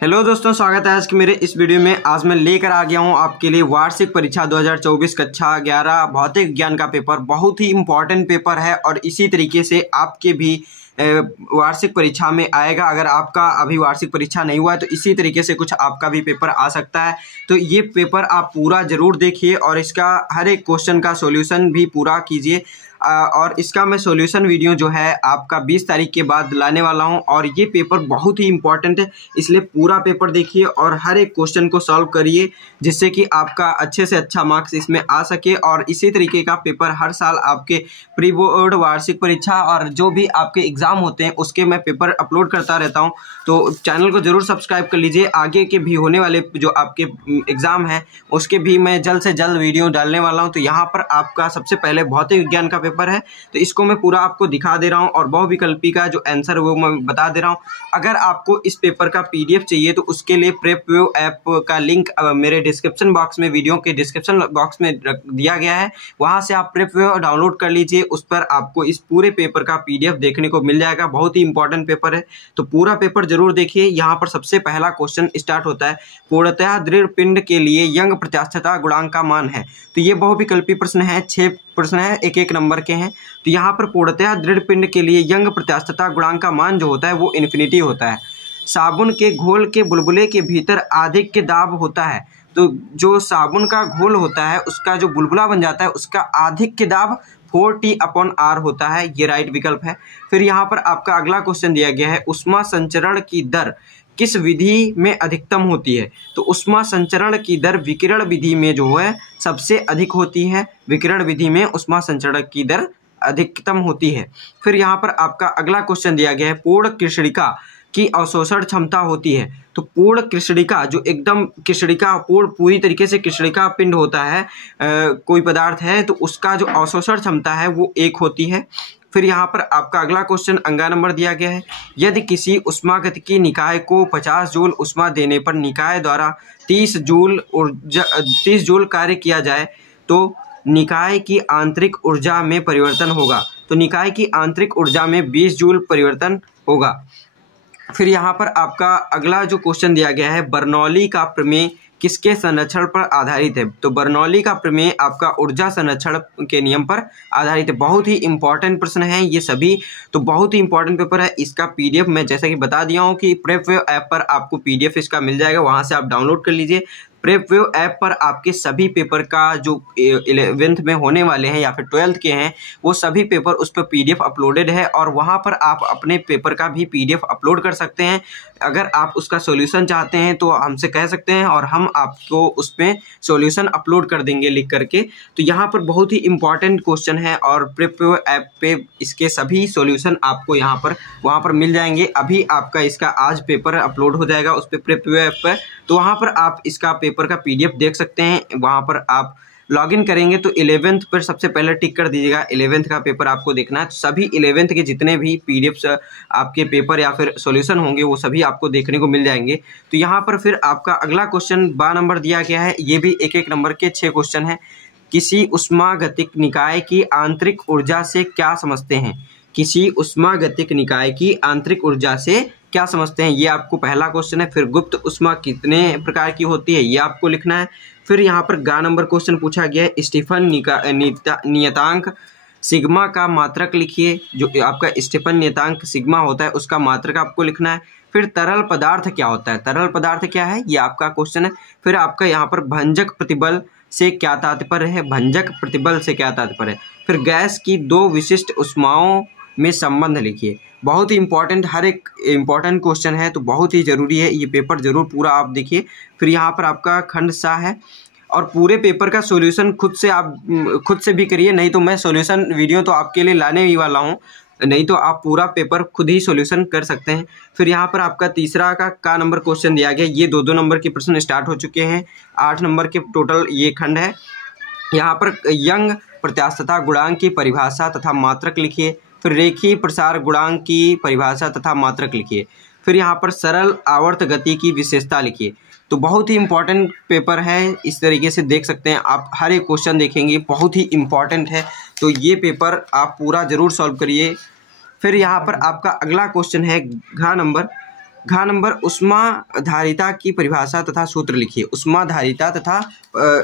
Hello दोस्तों, स्वागत है आज के मेरे इस वीडियो में। आज मैं लेकर आ गया हूं आपके लिए वार्षिक परीक्षा 2024 कक्षा 11 भौतिक विज्ञान का पेपर। बहुत ही इम्पॉर्टेंट पेपर है और इसी तरीके से आपके भी वार्षिक परीक्षा में आएगा। अगर आपका अभी वार्षिक परीक्षा नहीं हुआ है तो इसी तरीके से कुछ आपका भी पेपर आ सकता है। तो ये पेपर आप पूरा ज़रूर देखिए और इसका हर एक क्वेश्चन का सॉल्यूशन भी पूरा कीजिए। और इसका मैं सॉल्यूशन वीडियो जो है आपका 20 तारीख के बाद लाने वाला हूं। और ये पेपर बहुत ही इम्पॉर्टेंट है, इसलिए पूरा पेपर देखिए और हर एक क्वेश्चन को सॉल्व करिए, जिससे कि आपका अच्छे से अच्छा मार्क्स इसमें आ सके। और इसी तरीके का पेपर हर साल आपके प्री बोर्ड, वार्षिक परीक्षा और जो भी आपके एग्ज़ाम होते हैं उसके मैं पेपर अपलोड करता रहता हूँ। तो चैनल को ज़रूर सब्सक्राइब कर लीजिए। आगे के भी होने वाले जो आपके एग्ज़ाम हैं उसके भी मैं जल्द से जल्द वीडियो डालने वाला हूँ। तो यहाँ पर आपका सबसे पहले भौतिक विज्ञान का पेपर है, तो इसको मैं पूरा आपको दिखा दे रहा हूँ और बहुविकल्पी का जो आंसर वो मैं बता दे रहा हूँ। अगर आपको इस पेपर का पीडीएफ चाहिए तो उसके लिए प्रेपवेव ऐप का लिंक मेरे डिस्क्रिप्शन बॉक्स में, वीडियो के डिस्क्रिप्शन बॉक्स में दिया गया है। वहाँ से आप प्रेपवेव डाउनलोड कर लीजिए। उस पर आपको इस पूरे पेपर का पीडीएफ देखने को मिल जाएगा। बहुत ही इंपॉर्टेंट पेपर है, तो पूरा पेपर जरूर देखिए। यहाँ पर सबसे पहला क्वेश्चन स्टार्ट होता है, पूर्णतः दृढ़ पिंड के लिए यंग प्रत्यास्थता गुणांक का मान है। तो ये बहुविकल्पी प्रश्न है, 6 प्रश्न है, एक एक नंबर के हैं। तो यहाँ पर पूर्णतः दृढ़ पिंड के लिए यंग प्रत्यास्थता गुणांक का मान जो होता है वो इन्फिनिटी होता है। साबुन के घोल के बुलबुले के भीतर आधिक्य दाब होता है। तो जो साबुन का घोल होता है उसका जो बुलबुला बन जाता है उसका आधिक्य दाब 4T/R होता है। ये राइट विकल्प है। फिर यहाँ पर आपका अगला क्वेश्चन दिया गया है, ऊष्मा संचरण की दर किस विधि में अधिकतम होती है। तो ऊष्मा संचरण की दर विकिरण विधि में जो है सबसे अधिक होती है। विकिरण विधि में ऊष्मा संचरण की दर अधिकतम होती है। फिर यहाँ पर आपका अगला क्वेश्चन दिया गया है, पूर्ण कृष्णिका की अवशोषण क्षमता होती है। तो पूर्ण कृष्णिका जो एकदम कृष्णिका पूरी तरीके से कृष्णिका पिंड होता है, कोई पदार्थ है तो उसका जो अवशोषण क्षमता है वो 1 होती है। फिर यहाँ पर आपका अगला क्वेश्चन अंगा नंबर दिया गया है, यदि किसी उष्मागतिकी निकाय को 50 जूल उष्मा देने पर निकाय द्वारा 30 जूल कार्य किया जाए तो निकाय की आंतरिक ऊर्जा में परिवर्तन होगा। तो निकाय की आंतरिक ऊर्जा में 20 जूल परिवर्तन होगा। फिर यहाँ पर आपका अगला जो क्वेश्चन दिया गया है, बर्नौली का प्रमेय किसके संरक्षण पर आधारित है। तो बर्नौली का प्रमेय आपका ऊर्जा संरक्षण के नियम पर आधारित है। बहुत ही इंपॉर्टेंट प्रश्न है ये सभी, तो बहुत ही इंपॉर्टेंट पेपर है। इसका पीडीएफ मैं जैसा कि बता दिया हूँ कि प्रेपवेव ऐप पर आपको पीडीएफ इसका मिल जाएगा, वहाँ से आप डाउनलोड कर लीजिए। प्रेपवेव ऐप पर आपके सभी पेपर का जो 11th में होने वाले हैं या फिर 12th के हैं वो सभी पेपर उस पर पीडीएफ अपलोडेड है और वहाँ पर आप अपने पेपर का भी पीडीएफ अपलोड कर सकते हैं। अगर आप उसका सॉल्यूशन चाहते हैं तो हमसे कह सकते हैं और हम आपको उस पर सॉल्यूशन अपलोड कर देंगे लिख करके। तो यहाँ पर बहुत ही इंपॉर्टेंट क्वेश्चन है और प्रेपवेव ऐप पे इसके सभी सॉल्यूशन आपको यहाँ पर वहाँ पर मिल जाएंगे। अभी आपका इसका आज पेपर अपलोड हो जाएगा उस पर प्रेपवेव ऐप पर, तो वहाँ पर आप इसका पेपर का पीडीएफ देख सकते हैं। वहाँ पर आप लॉगिन करेंगे तो 11th पर सबसे पहले टिक कर दीजिएगा। 11th का पेपर आपको देखना है, तो सभी 11th के जितने भी पीडीएफ्स आपके पेपर या फिर सॉल्यूशन होंगे वो सभी आपको देखने को मिल जाएंगे। तो यहाँ पर फिर आपका अगला क्वेश्चन 12 नंबर दिया गया है। ये भी एक एक नंबर के 6 क्वेश्चन हैं। किसी उष्मागतिक निकाय की आंतरिक ऊर्जा से क्या समझते हैं। किसी उष्मागतिक निकाय की आंतरिक ऊर्जा से क्या समझते हैं, ये आपको पहला क्वेश्चन है। फिर गुप्त उष्मा कितने प्रकार की होती है ये आपको लिखना है। फिर यहाँ पर ग नंबर क्वेश्चन पूछा गया है, स्टीफन नियतांक सिग्मा का मात्रक लिखिए। जो आपका स्टीफन नियतांक सिग्मा होता है उसका मात्रक आपको लिखना है। फिर तरल पदार्थ क्या होता है, तरल पदार्थ क्या है ये आपका क्वेश्चन है। फिर आपका यहाँ पर भंजक प्रतिबल से क्या तात्पर्य है, भंजक प्रतिबल से क्या तात्पर्य है। फिर गैस की 2 विशिष्ट उष्माओं में संबंध लिखिए। बहुत ही इंपॉर्टेंट, हर एक इम्पॉर्टेंट क्वेश्चन है तो बहुत ही ज़रूरी है, ये पेपर ज़रूर पूरा आप देखिए। फिर यहाँ पर आपका खंड सा है और पूरे पेपर का सॉल्यूशन खुद से भी करिए, नहीं तो मैं सॉल्यूशन वीडियो तो आपके लिए लाने ही वाला हूँ, नहीं तो आप पूरा पेपर खुद ही सॉल्यूशन कर सकते हैं। फिर यहाँ पर आपका तीसरा का नंबर क्वेश्चन दिया गया, ये 2-2 नंबर के प्रश्न स्टार्ट हो चुके हैं। 8 नंबर के टोटल ये खंड है। यहाँ पर यंग प्रत्यास्थता गुणांक की परिभाषा तथा मात्रक लिखिए। फिर रेखीय प्रसार गुणांक की परिभाषा तथा मात्रक लिखिए। फिर यहाँ पर सरल आवर्त गति की विशेषता लिखिए। तो बहुत ही इंपॉर्टेंट पेपर है, इस तरीके से देख सकते हैं आप, हर एक क्वेश्चन देखेंगे, बहुत ही इंपॉर्टेंट है। तो ये पेपर आप पूरा ज़रूर सॉल्व करिए। फिर यहाँ पर आपका अगला क्वेश्चन है घ नंबर, घ नंबर ऊष्माधारिता की परिभाषा तथा सूत्र लिखिए। ऊष्माधारिता तथा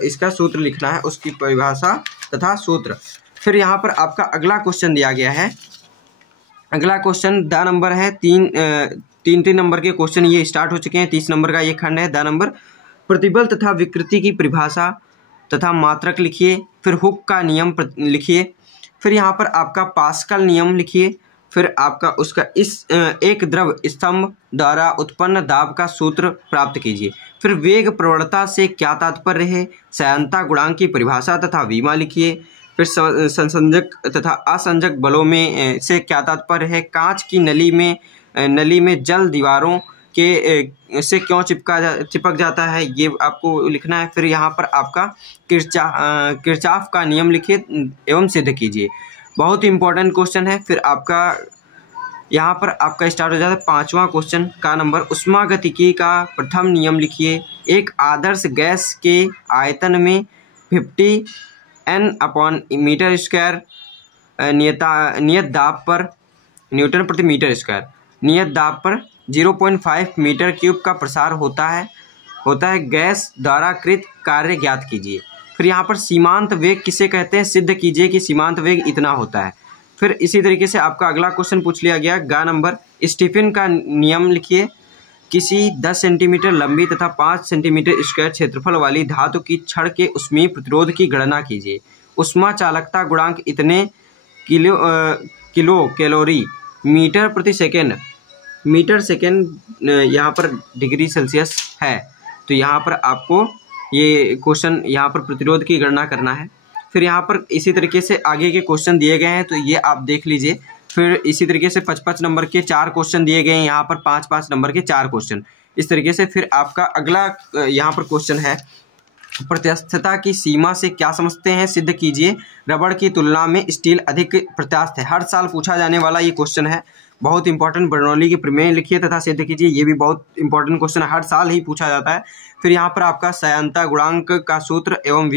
इसका सूत्र लिखना है, उसकी परिभाषा तथा सूत्र। फिर यहाँ पर आपका अगला क्वेश्चन दिया गया है। अगला क्वेश्चन द नंबर है तीन नंबर के क्वेश्चन ये स्टार्ट हो चुके हैं। 30 नंबर का ये खंड है। द नंबर प्रतिबल तथा विकृति की परिभाषा तथा मात्रक लिखिए। फिर हुक का नियम लिखिए। फिर यहाँ पर आपका पास्कल नियम लिखिए। फिर आपका उसका इस एक द्रव स्तंभ द्वारा उत्पन्न दाब का सूत्र प्राप्त कीजिए। फिर वेग प्रवणता से क्या तात्पर्य है, सहायता गुणांक की परिभाषा तथा विमा लिखिए। फिर संसंजक तथा असंजक बलों में से क्या तात्पर्य है, कांच की नली में जल दीवारों के से क्यों चिपक जाता है, ये आपको लिखना है। फिर यहाँ पर आपका किरचॉफ का नियम लिखिए एवं सिद्ध कीजिए। बहुत ही इंपॉर्टेंट क्वेश्चन है। फिर आपका यहाँ पर आपका स्टार्ट हो जाता है 5वां क्वेश्चन का नंबर ऊष्मागतिकी का प्रथम नियम लिखिए। एक आदर्श गैस के आयतन में 50 N/मीटर स्क्वायर नियत दाब पर न्यूटन प्रति मीटर स्क्वायर नियत दाब पर 0.5 मीटर क्यूब का प्रसार होता है। गैस द्वारा कृत कार्य ज्ञात कीजिए। फिर यहाँ पर सीमांत वेग किसे कहते हैं, सिद्ध कीजिए कि सीमांत वेग इतना होता है। फिर इसी तरीके से आपका अगला क्वेश्चन पूछ लिया गया। ग नंबर स्टीफन का नियम लिखिए। किसी 10 सेंटीमीटर लंबी तथा 5 सेंटीमीटर स्क्वायर क्षेत्रफल वाली धातु की छड़ के ऊष्मीय प्रतिरोध की गणना कीजिए। ऊष्मा चालकता गुणांक इतने किलो कैलोरी मीटर प्रति सेकेंड यहाँ पर डिग्री सेल्सियस है। तो यहाँ पर आपको ये क्वेश्चन यहाँ पर प्रतिरोध की गणना करना है। फिर यहाँ पर इसी तरीके से आगे के क्वेश्चन दिए गए हैं, तो ये आप देख लीजिए। फिर इसी तरीके से 5-5 नंबर के 4 क्वेश्चन दिए गए हैं, यहाँ पर 5-5 नंबर के 4 क्वेश्चन इस तरीके से। फिर आपका अगला यहाँ पर क्वेश्चन है, प्रत्यास्थता की सीमा से क्या समझते हैं, सिद्ध कीजिए। रबड़ की तुलना में स्टील अधिक प्रत्यास्थ है। हर साल पूछा जाने वाला ये क्वेश्चन है, बहुत इंपॉर्टेंट। बर्नौली की प्रमेय लिखिए तथा सिद्ध कीजिए। ये भी बहुत इंपॉर्टेंट क्वेश्चन है, हर साल ही पूछा जाता है। फिर यहाँ पर आपका सहायता गुणांक का सूत्र एवं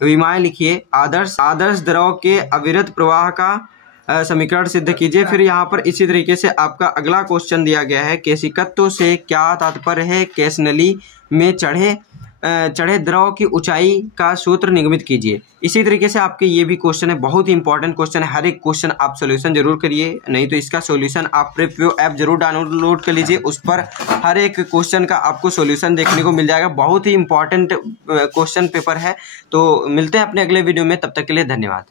विमाएं लिखिए। आदर्श द्रव के अविरत प्रवाह का समीकरण सिद्ध कीजिए। फिर यहाँ पर इसी तरीके से आपका अगला क्वेश्चन दिया गया है, केशिकत्व से क्या तात्पर्य है, केश नली में चढ़े द्रव की ऊंचाई का सूत्र निगमित कीजिए। इसी तरीके से आपके ये भी क्वेश्चन है, बहुत ही इंपॉर्टेंट क्वेश्चन है। हर एक क्वेश्चन आप सॉल्यूशन जरूर करिए, नहीं तो इसका सॉल्यूशन आप प्रेपव्यू ऐप जरूर डाउनलोड कर लीजिए। उस पर हर एक क्वेश्चन का आपको सॉल्यूशन देखने को मिल जाएगा। बहुत ही इंपॉर्टेंट क्वेश्चन पेपर है। तो मिलते हैं अपने अगले वीडियो में, तब तक के लिए धन्यवाद।